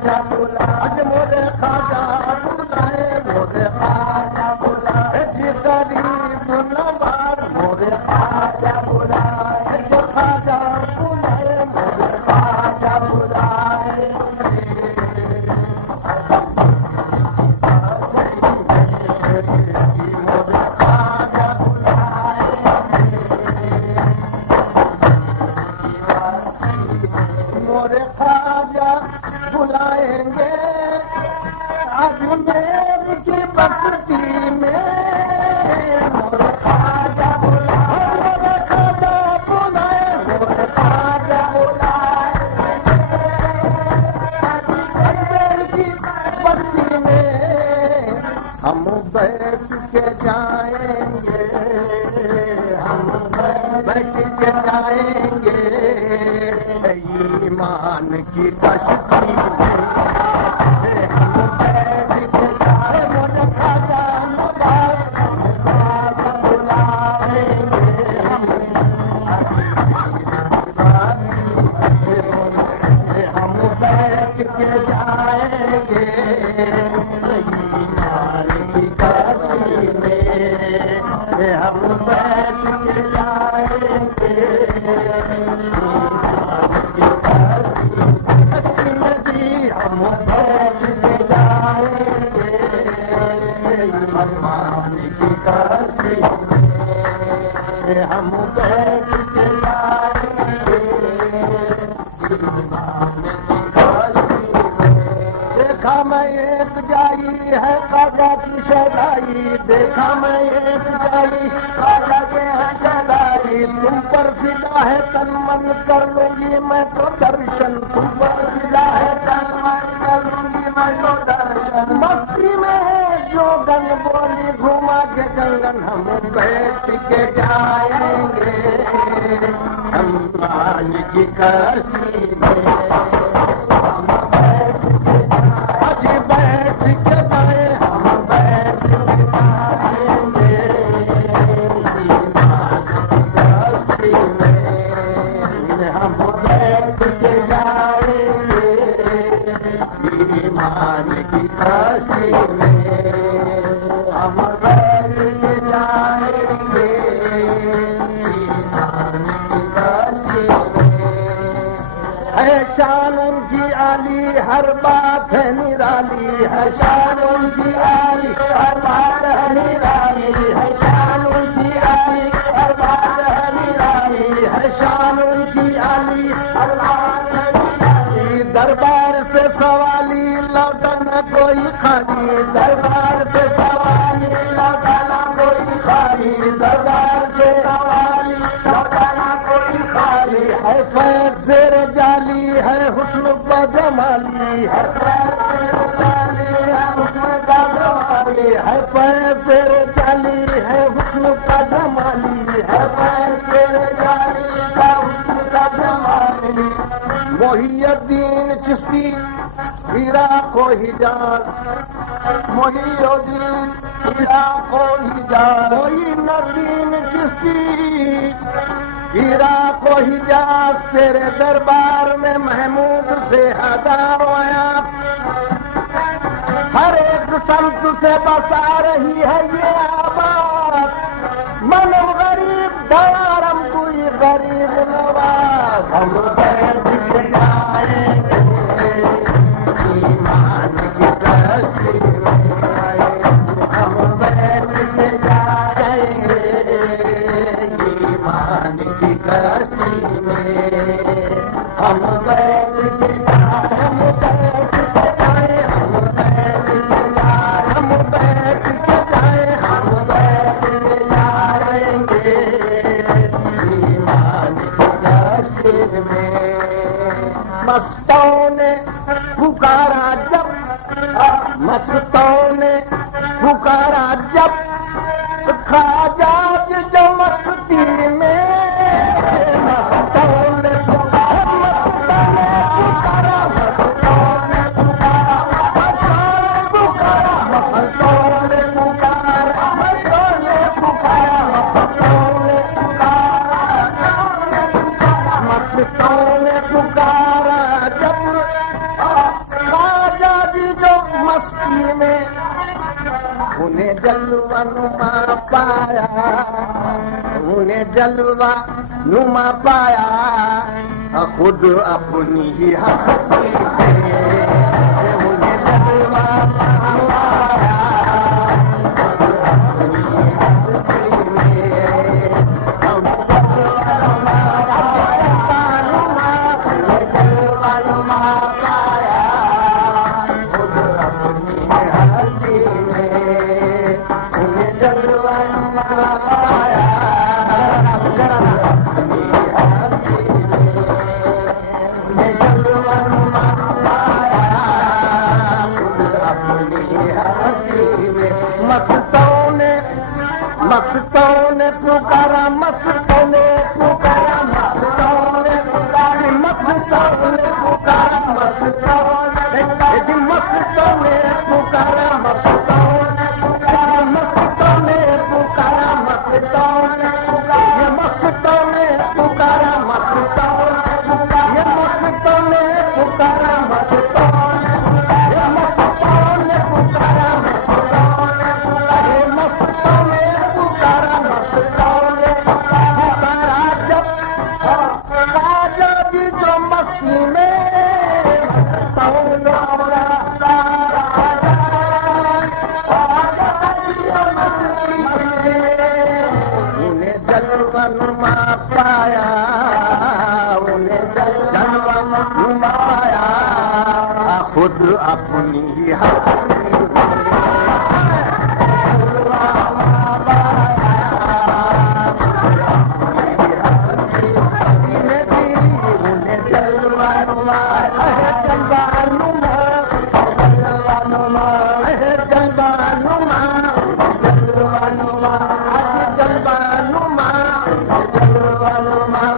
خواجہ بلائے مورے خواجہ بلائے مورے خواجہ بلائے جی غریب نواز مورے خواجہ بلائے جو خواجہ بلائے مورے خواجہ بلائے مورے خواجہ بلائیں گے آج میری کی بستی میں مورے خواجہ بلائے مورے خواجہ بلائے مورے خواجہ بلائے میری کی بستی میں ہم بیٹھ کے جائیں گے ہم بیٹھ کے جائیں گے ایمان کی کشتی میں ہم بیٹھ کے جائیں مورے خواجہ نواز خواجہ بلائیں گے ہم بیٹھ کے جائیں گے ایمان کی کشتی میں ہم بیٹھ کے جائیں گے ہم بیٹھ کے جائیں گے ایمان کی کشتی میں ہم بیٹھ کے جائیں گے ایمان کی کشتی میں دیکھا میں ایک جائی ہے خواجہ کی شہدائی دیکھا میں ایک جائی خواجہ کے ہے شہدائی تم پر فدا ہے تن من کر لوں گی میں تو درشن تم پر فدا ہے تن من کر لوں گی میں تو درشن مستی میں ہے جو گن بولی گھما کے گنگن ہم بیٹھ کے جائیں گے ہم رانی کی کشتی میں بیٹھ کے جائیں ہم بیٹھ کے جائیں گے ایمان کی کشتی میں ہم بیٹھ کے جائیں گے ایمان کی کشتی میں ہم بیٹھ کے جائیں گے ایمان کی کشتی میں ہے شان ان کی عالی ہر بات ہے نرالی ہے شان ان کی عالی ہر بات ہے نرالی ہے شان ان کی عالی ہر بات ہے نرالی ہے شان ان کی عالی ہر بات ہے نرالی دربار سے سوالی لوٹانا کوئی خالی دربار سے سوالی لوٹانا کوئی خالی دربار سے سوالی لوٹانا کوئی خالی ہے فیض زیر جالی ہے حسن کا جمالی ہے فیض زیر جالی ہے حسن کا جمالی ہے فیض زیر جالی ہے حسن کا جمالی ہے فیض زیر جالی ہے حسن کا جمالی محی الدین چشتی عراق و حجاز محی الدین عراق و حجاز محی الدین چشتی عراق و حجاز تیرے دربار میں محمود سے ہزاروں آیات ہر ایک سمت سے بسا رہی ہے یہ آباد من غریب دارم کوئی غریب نواز ہم بیٹھ کے جائیں گے ایمان کی کشتی میں ہم بیٹھ کے جائیں گے ایمان کی کشتی میں ہم بیٹھ کے جائیں ہم بیٹھ کے جائیں ہم بیٹھ کے جائیں ہم بیٹھ کے جائیں ہم بیٹھ کے جائیں گے ایمان کی کشتی میں مستوں نے پکارا جب مستوں نے پکارا جب خواجہ جو مستی میں مستوں نے پکارا مستوں نے پکارا مستوں نے پکارا مستوں نے پکارا مستوں نے پکارا مستوں نے پکارا جب انہیں جلوہ نما پایا انہیں جلوہ نما پایا خود اپنی ہی ہستی میں انہیں جلوہ نما پایا مستوں نے پکارا مستوں نے پکارا مستوں نے پکارا مستوں نے پکارا مستوں نے مستوں نے پکارا مستوں نے پکارا مستوں نے پکارا مستوں نے پکارا مستوں نے پکارا مستوں نے پکارا مستوں نے پکارا مستوں نے پکارا پایا انہیں جلوہ نما پایا خود اپنی ہی ہستی میں انہیں جلوہ نما جلوہ نما جلوہ نما جلوہ نما جلوہ نما جلوہ نما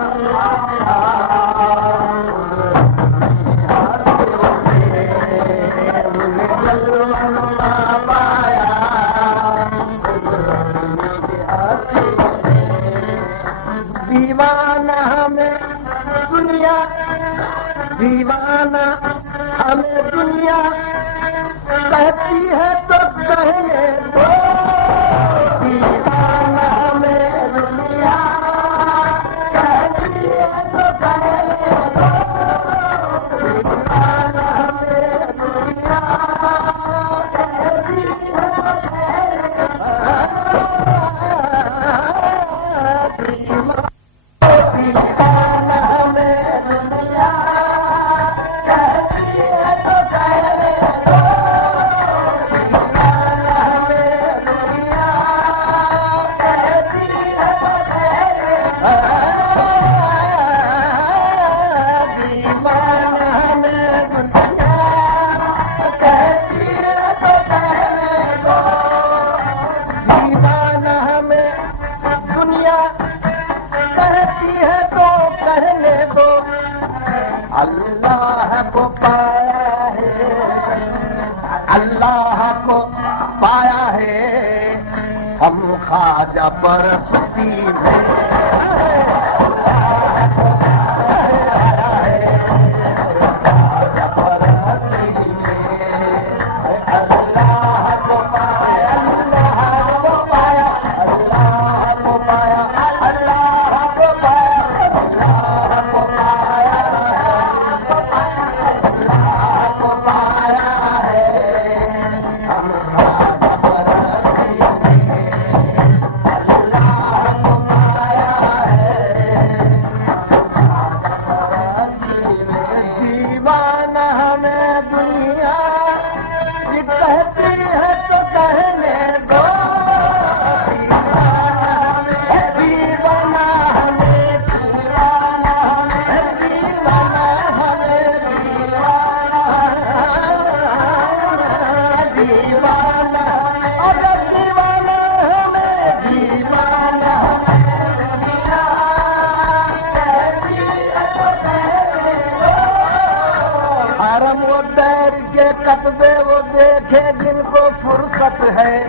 دیوانہ ہمیں دنیا دیوانہ ہمیں دنیا کہتی ہے تو کہنے دو دیوانہ ہمیں دنیا کہتی ہے تو کہنے دو دیوانہ ہمیں دنیا کہتی ہے تو کہنے دو اللہ کو پایا ہے اللہ کو پایا ہے ہم خواجہ پرستی میں قصبے وہ دیکھے جن کو فرصت ہے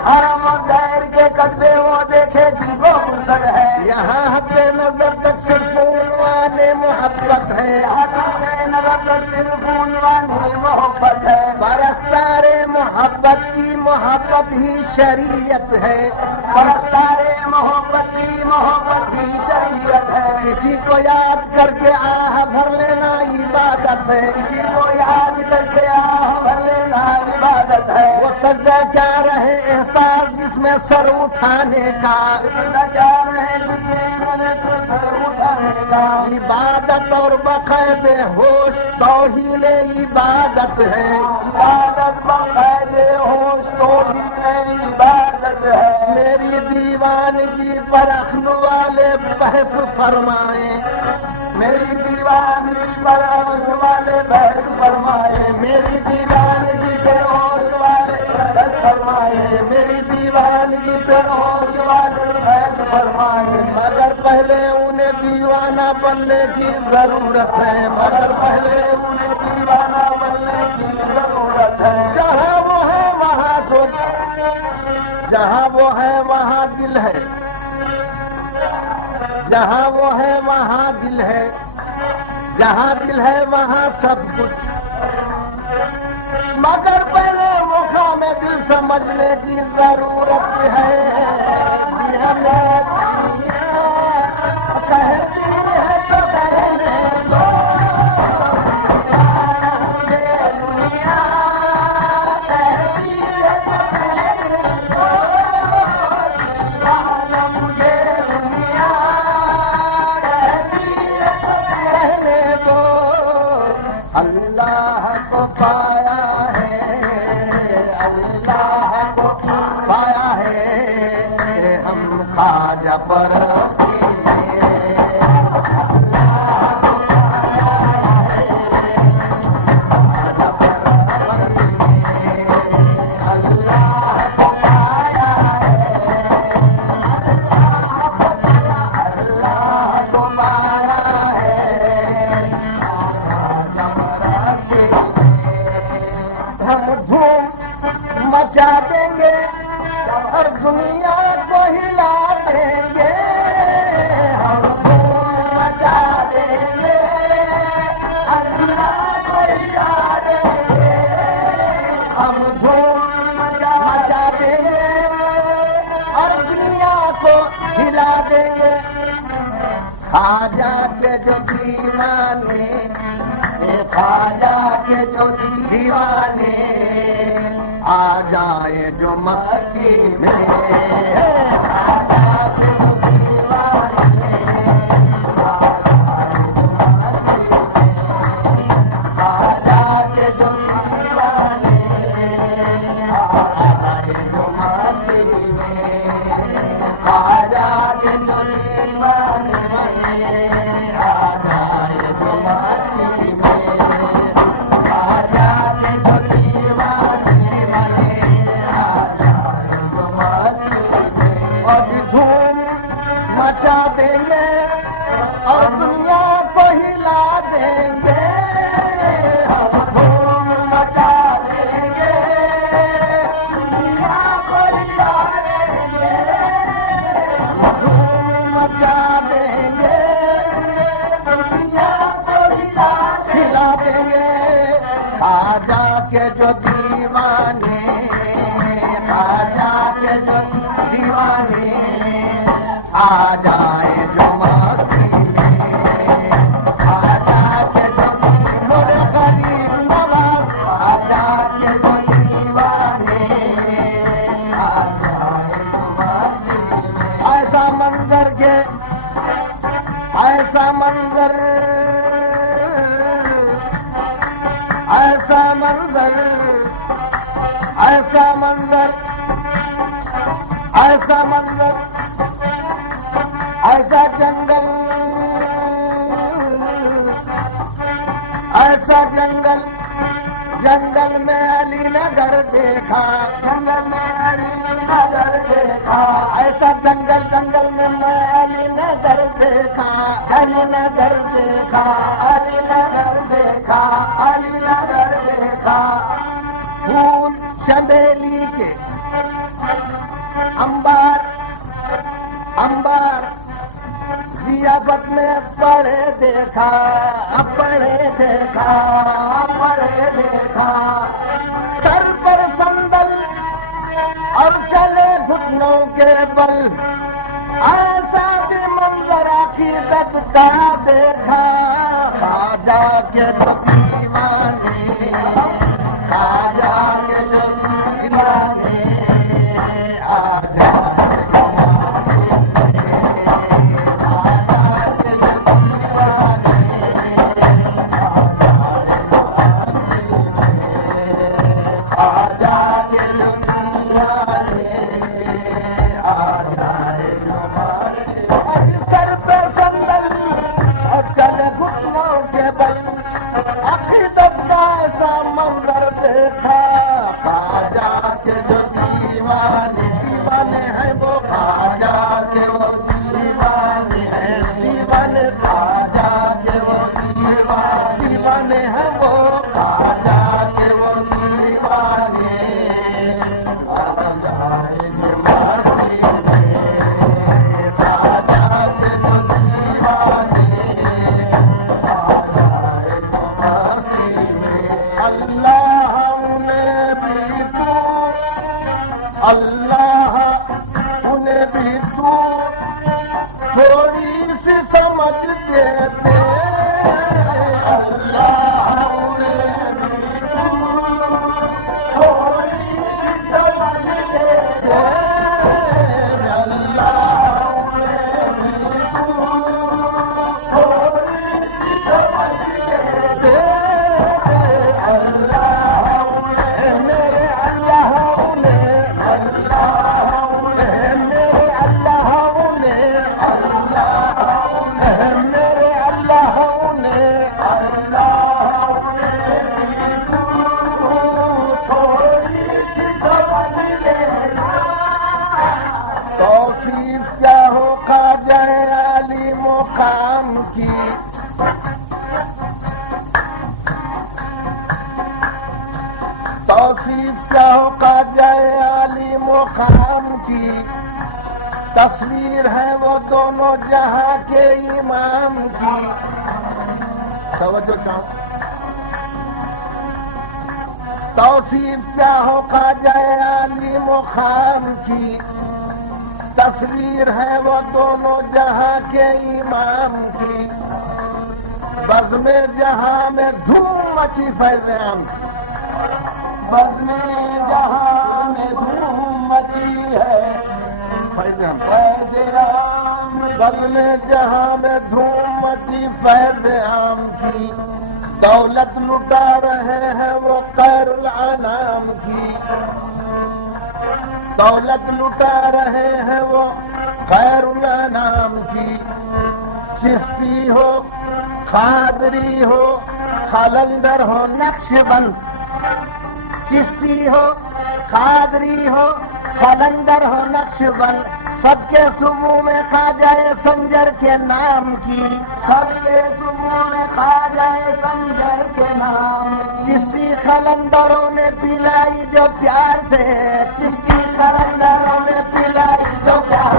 حرم و دیر کے قصبے وہ دیکھے جن کو فرصت ہے یہاں پہ نظر تک صرف عنوان محبت ہے نظر تک صرف عنوان محبت ہے پرستار محبت کی محبت محبت ہی شریعت ہے، پرستارے محبت ہی شریعت ہے، کسی کو یاد کر کے آہ بھر لینا عبادت ہے، کسی کو یاد کر کے آہ بھر لینا عبادت ہے، وہ سجدہ کیا رہے احساس جس میں سر اٹھانے کا، سجدہ کیا رہے سر اٹھانے کا، عبادت اور بقید ہوش توحید عبادت ہے، عبادت بقید ہوش توحید عبادت ہے، میری دیوانگی پر اخلو والے بحث فرمائیں، میری دیوانگی پر اخلو والے بحث فرمائیں، میری دیوانگی پہ ہوش والے بحث فرمائیں، میری دیوانگی پہ ہوش والے بحث فرمائیں، مگر پہلے انہیں دیوانہ بننے کی ضرورت ہے، مگر پہلے انہیں دیوانہ بننے کی ضرورت ہے، جہاں وہ ہے وہاں تو جہاں وہ ہے وہاں دل ہے، جہاں وہ ہے وہاں دل ہے، جہاں دل ہے وہاں سب کچھ، مگر پہلے مکھا میں دل سمجھنے کی ضرورت ہے، کہتی ہے تو کہنے دو اللہ کو پایا ہے، اللہ کو پایا ہے، ہم خواجہ پرستی میں، خواجہ پرستی میں، اللہ کو پایا ہے، اللہ کو پایا ہے، ہم دھوم مچا دیں گے اور دنیا کو ہلا دیں گے، ہم دھوم مچا دیں گے اور دنیا کو ہلا دیں گے، ہم دھوم مچا دیں گے اور دنیا کو ہلا دیں گے، خواجہ کے جو دیوانے، خواجہ کے جو دیوانے آ جائے جو مستی میں، خواجہ کے جو دیوانے خواجہ کے جو دیوانے آ جائے جو مستی میں، خواجہ کے جو دیوانے آ جائے جو مستی میں، مچا دیں گے اور دنیا کو ہلا دیں گے، ہم دھوم مچا دیں گے، دنیا کو ہلا دیں گے، ہم دھوم مچا دیں گے، دنیا کو ہلا دیں گے، خواجہ کے جو دیوانے، خواجہ کے جو دیوانے آ جائے جو مستی میں، خواجہ کے جو میرے غریب نواز، خواجہ کے جو دیوانے آ جائے جو مستی میں، ایسا منظر کے ایسا منظر ایسا منظر ایسا منظر ایسا منظر ایسا جنگل ایسا جنگل جنگل میں علی نگر دیکھا، جنگل میں علی نگر دیکھا، ایسا جنگل جنگل میں علی نگر دیکھا، علی نگر دیکھا، علی نگر دیکھا، علی نگر دیکھا، پھول چمیلی کے انبار انبار ضیافت میں پڑے دیکھا، پڑے دیکھا، پڑے دیکھا، سر پر سندل کا دیکھا خواجہ کے جو دیوانے خواجہ کے جو دیوانے آجا منظر دیکھا خواجہ کے جو دیوانے دیوانے ہیں وہ خواجہ کے وہ دیوانے ہیں دیوانے خواجہ کے وہ دیوانے ہیں وہ خواجہ کے وہ دیوانے خواجہ کے جو دیوانے اللہ انہیں بھی تو تھوڑی سی سمجھ دیتے اللہ انہیں بھی تو تھوڑی سی سمجھ دیتے اللہ انہیں بھی تو تھوڑی سی سمجھ دیتے اللہ انہیں میرے اللہ توصیف کیا ہو خواجہ عالی مقام کی توصیف کیا ہو خواجہ عالی مقام کی تصویر ہے وہ دونوں جہاں کے امام کی توجہ چاہوں توصیف کیا ہو خواجہ عالی مقام کی تصویر ہے وہ دونوں جہاں کے امام کی بزم جہاں میں دھوم مچی فیض عام بزم جہاں میں دھوم مچی ہے فیض عام بزم جہاں میں دھوم مچی فیض عام کی دولت لٹا رہے ہیں وہ خیر الانام کی دولت لٹا رہے ہیں وہ خیر الانام کی چشتی ہو قادری ہو قلندر ہو نقش بند چشتی ہو قادری ہو قلندر ہو نقش بند سب کے صبح میں خواجہ سنجر کے نام کی سب کے صبح میں خواجہ سنجر کے نام چشتی قلندروں نے پلائی جو پیار سے چشتی قلندروں نے پلائی جو پیار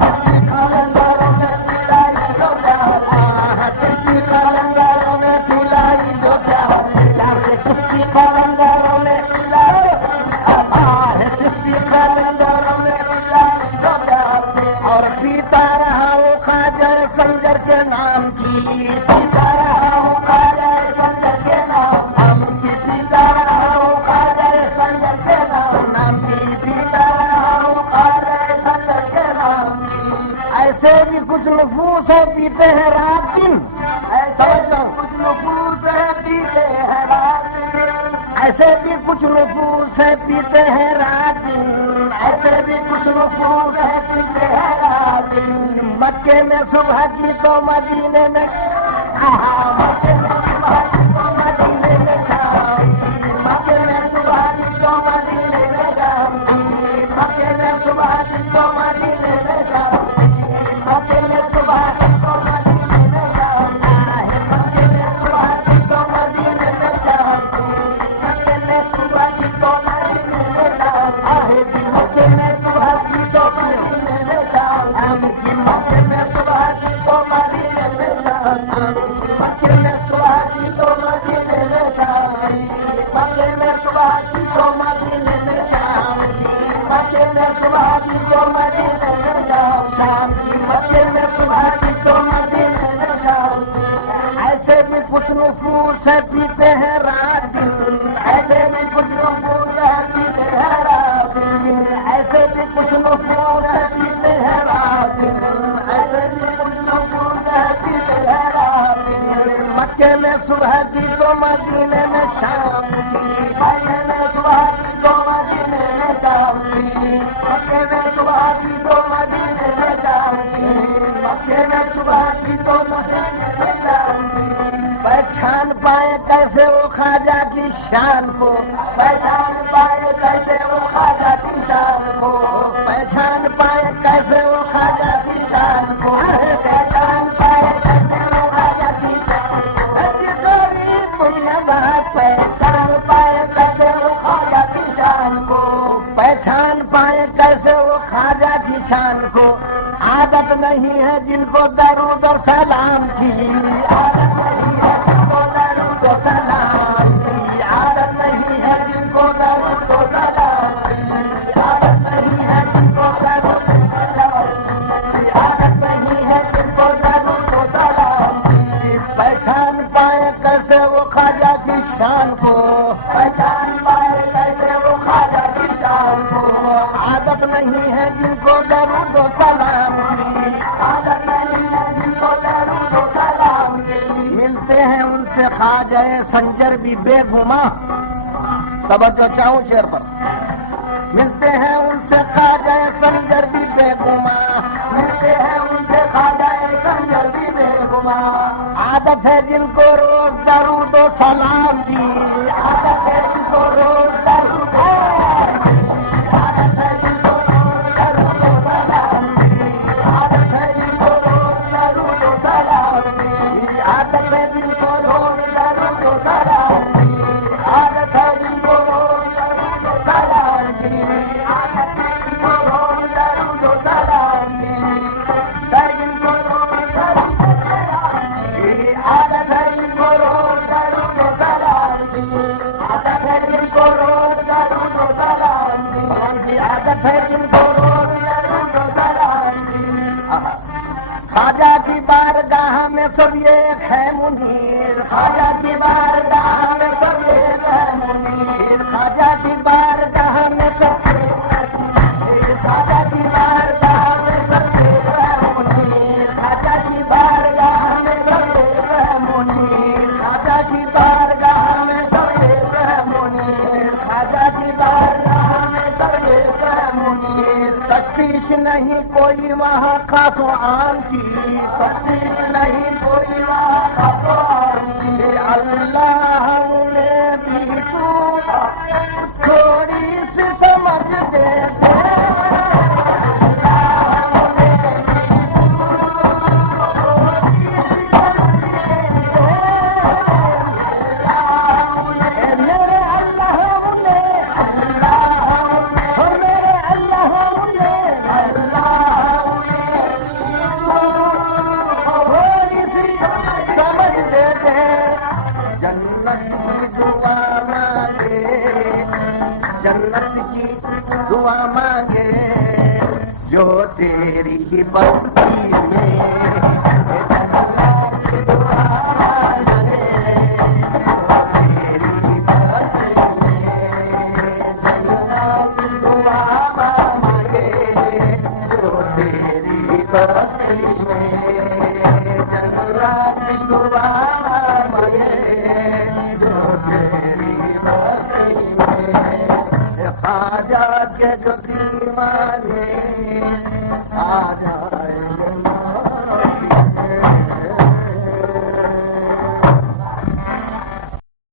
چشتی قلندروں نے پلائی جو پیار چشتی قلندروں نے پلائی جو پیار چشتی قلندروں نے پلائی چشتی قلندروں نے پلائی جو پیار اور پیتا رہا وہ خواجہ سنجر کے نام کی پیتا رہا وہ خواجہ سنجر کے نام کی پیتا رہا وہ خواجہ سنجر کے نام کی پیتا رہا وہ خواجہ سنجر کے نام کی ایسے بھی کچھ نفوس ہے پیتے ہیں رات دن ایسے کچھ نفوس ہے پیتے ہیں رات دن ایسے بھی کچھ نفوس ہے پیتے ہیں رات دن ایسے بھی کچھ نفوس ہے پیتے ہیں رات دن مکے میں صبح کی تو مدینے میں مکے میں صبح کی تو مدینے میں شام مکے میں صبح کی تو مدینے میں شام مکے میں صبح کی تو مدینے میں شام مکے میں صبح کی تو مدینے میں شام مکے میں صبح کی تو مدینے میں شام مکے میں صبح کی تو مدینے میں شام مکے میں صبح کی تو مدینے میں شام مکے میں صبح کی تو مدینے میں شام مکے میں صبح کی تو مدینے میں شام مکے میں صبح کی تو مدینے میں شام مکے میں صبح کی تو مدینے میں شام شام کی مکے میں صبح کی تو مدینے کچھ نفوس ہے پیتے ہیں رات دن، ایسے بھی کچھ نفوس ہے پیتے ہیں رات دن، ایسے بھی کچھ نفوس ہے پیتے ہیں رات دن، ایسے بھی کچھ نفوس ہے پیتے ہیں رات دن۔ مکے میں صبح کی تو مدینے میں شام کی، مکے میں صبح کی تو مدینے میں شام کی، مکے میں صبح کی تو مدینے میں شام کی، مکے میں صبح کی تو مدینے میں شام کی۔ پہچان پائے کیسے وہ خواجہ کی شان کو، پہچان پائے کیسے وہ خواجہ کی شان کو، پہچان پائے کیسے وہ خواجہ کی شان کو، پہچان پائے کیسے وہ خواجہ کی شان کو، پہچان پائے کیسے وہ خواجہ کی شان کو، پہچان پائے کیسے وہ خواجہ کی شان کو۔ عادت نہیں ہے جن کو درود و سلام کی، عادت نہیں ہے جن کو درود و سلام کی، عادت نہیں ہے جن کو درود و سلام کی، عادت نہیں ہے جن کو درود و سلام کی، عادت نہیں ہے جن کو درود و سلام کی۔ پہچان پائے کیسے وہ خواجہ کی شان کو، پہچان پائے کیسے وہ خواجہ کی شان کو۔ عادت نہیں ہے جن کو درود و سلام کی، عادت نہیں ہے جن کو درود و سلام کی۔ ملتے ہیں ان سے خواجہ سنجر بھی بے گماں، توجہ چاہوں شعر پر۔ ملتے ہیں ان سے خواجہ سنجر بھی بے گماں، ملتے ہیں ان سے خواجہ سنجر بھی بے گماں۔ عادت ہے جن کو روز درود و سلام کی، عادت ہے جن کو روز درود و سلام کی، عادت ہے جن کو روز درود و سلام کی، عادت ہے جن کو روز درود و سلام کی، عادت ہے جن کو روز درود و سلام کی، عادت ہے جن کو روز درود و سلام کی، عادت ہے جن کو روز درود و سلام کی، جن کو روز درود و سلام کی، عادت ہے جن کو روز درود و سلام کی، عادت ہے جن کو روز درود و سلام کی، عادت ہے جن کو روز درود و سلام کی۔ خواجہ کی بارگاہ میں سب ایک ہے منیر، خواجہ کی بارگاہ میں سب ایک ہے منیر، خواجہ کی بارگاہ میں سب ایک ہے منیر، خواجہ کی بارگاہ میں سب ایک ہے منیر، خواجہ کی بارگاہ میں سب ایک ہے منیر، خواجہ کی بارگاہ میں سب ایک ہے منیر، خواجہ کی بارگاہ میں سب ایک ہے منیر۔ تشویش نہیں کوئی وہاں خاص و عام کی، تشویش نہیں کوئی وہاں خاص و عام کی۔ اللہ انہیں بھی تھوڑی سی سمجھ دے دے، جنت کی دعا مانگے جو تیری ہی بستی میں، جنت کی دعا مانگے جو تیری ہی بستی میں، جنت کی دعا مانگے جو تیری ہی بستی میں، جنت کی دعا مانگے جو تیری بستی میں۔ خواجہ کے جو دیوانے، خواجہ